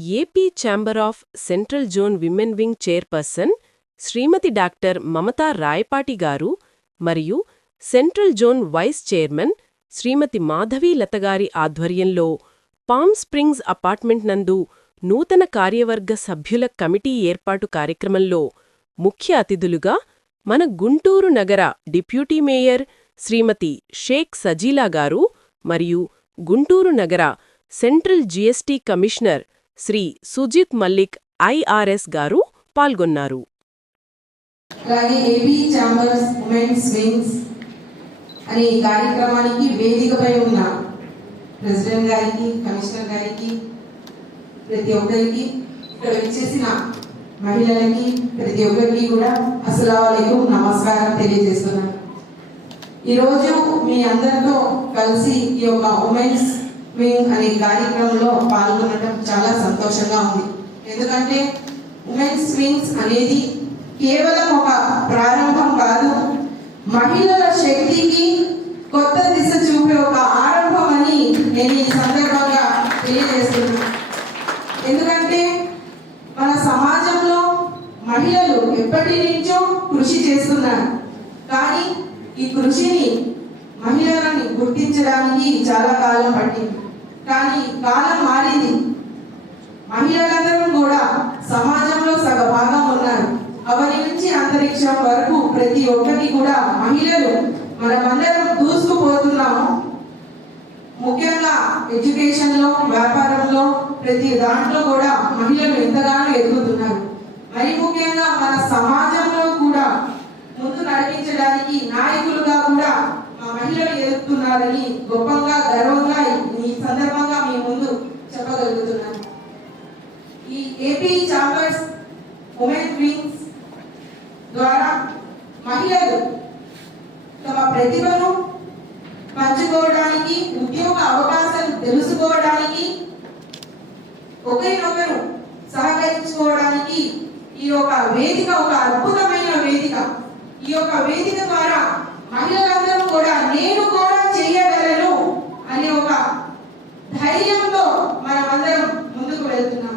AP chamber of central zone women wing chairperson Shrimati doctor Mamata Rayapati garu మరియు central zone vice chairman Shrimati Madhavi లతగారి ఆధ్వర్యంలో palm springs apartment నందు నూతన కార్యవర్గ సభ్యుల committee ఏర్పాటు కార్యక్రమంలో ముఖ్య అతిథులుగా మన గుంటూరు నగర డిప్యూటీ మేయర్ శ్రీమతి షేక్ సజీలా గారు మరియు గుంటూరు నగర central GST commissioner Shri Sujit Mallik IRS garu పాల్గొన్నారు. అలాగే ఏపీ ఛాంబర్స్ ఉమెన్స్ వింగ్స్ అనే కార్యక్రమానికి వేదికపై ఉన్న ప్రెసిడెంట్ గారికి కమిషనర్ గారికి ప్రతి ఒక్కరికి ఇక్కడ వచ్చేసిన మహిళలకి ప్రతి ఒక్కరికి కూడా అసలు నమస్కారం తెలియజేస్తున్నాను. ఈరోజు మీ అందరితో కలిసి ఈ యొక్క ఉమెన్స్ వింగ్ అనే కార్యక్రమంలో పాల్గొనడం చాలా సంతోషంగా ఉంది. ఎందుకంటే ఉమెన్స్ వింగ్స్ అనేది కేవలం ఒక ప్రారంభం కాదు మహిళల శక్తికి కొత్త దిశ చూపే ఒక ఆరంభం అని నేను ఈ సందర్భంగా తెలియజేస్తున్నాను. ఎందుకంటే మన సమాజంలో మహిళలు ఎప్పటి నుంచో కృషి చేస్తున్నారు. కానీ ఈ కృషిని మహిళలని గుర్తించడానికి చాలా కాలం పట్టింది. కానీ కాలం మారింది. మహిళలందరూ కూడా సమాజంలో సగ భాగం ఉన్నారు. అవని నుంచి అంతరిక్షం వరకు ప్రతి ఒక్కటి కూడా మహిళలు మనమందరం దూసుకుపోతున్నాము ముఖ్యంగా ఎడ్యుకేషన్లో వ్యాపారంలో ప్రతి దాంట్లో కూడా మహిళలు ఎంతగానో ఎదుగుతున్నారు. మరి ముఖ్యంగా మన సమాజంలో కూడా ముందు నడిపించడానికి నాయకులుగా కూడా మా మహిళలు ఎదుగుతున్నారని గొప్పగా గర్వంగా సందర్భంగా మీ ముందు చెప్పగలుగుతున్నాను. ఈ ఏపీ చాంబర్స్ ఉమెన్ వింగ్స్ ద్వారా మహిళలు తమ ప్రతిభను పంచుకోవడానికి ఉద్యోగ అవకాశాలు తెలుసుకోవడానికి ఒకరినొకరు సహకరించుకోవడానికి ఈ యొక్క వేదిక ఒక అద్భుతమైన వేదిక. ఈ యొక్క వేదిక ద్వారా మహిళలందరూ కూడా నేను కూడా చేయగలను అనే ఒక ధైర్యంతో మనమందరం ముందుకు వెళ్తున్నాం.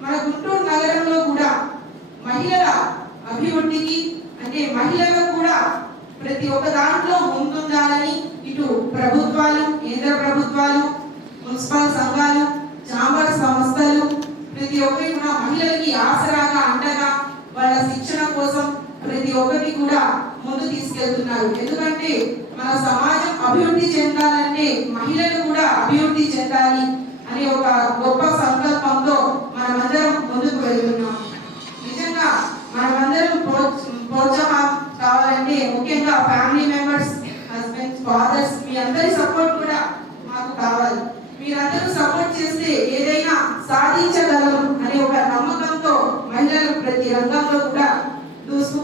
మన గుంటూరు నగరంలో కూడా మహిళల అభివృద్ధికి అంటే మహిళలకు కూడా ప్రతి ఒక్క దాంట్లో ముందుండాలని ఇటు ప్రభుత్వాలు కేంద్ర ప్రభుత్వాలు మున్సిపల్ సంఘాలు చాంబర్ సంస్థలు ప్రతి ఒక్కరి కూడా మహిళలకి ఆసరాగా అండగా వాళ్ళ శిక్షణ కోసం ప్రతి ఒక్కరిని కూడా ముందు తీసుకెళ్తున్నారు. ఎందుకంటే మన సమాజం అభివృద్ధి చెందాలంటే మహిళలు కూడా అభివృద్ధి చెందాలి అనే ఒక గొప్ప సంకల్పంతో మనమందరం ముందుకు వెళ్తున్నాం. నిజంగా మనమందరం ప్రోత్సాహం కావాలంటే ముఖ్యంగా ఫ్యామిలీ మెంబర్స్ హస్బెండ్స్ ఫాదర్స్ మీ అందరి సపోర్ట్ కూడా మాకు కావాలి. మీరందరూ సపోర్ట్ చేస్తే ఏదైనా సాధించగలం అనే ఒక నమ్మకంతో మహిళలు ప్రతి రంగంలో కూడా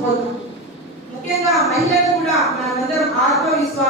పోతాం ముఖ్యంగా మహిళలు కూడా మనమందరం ఆత్మవిశ్వాసం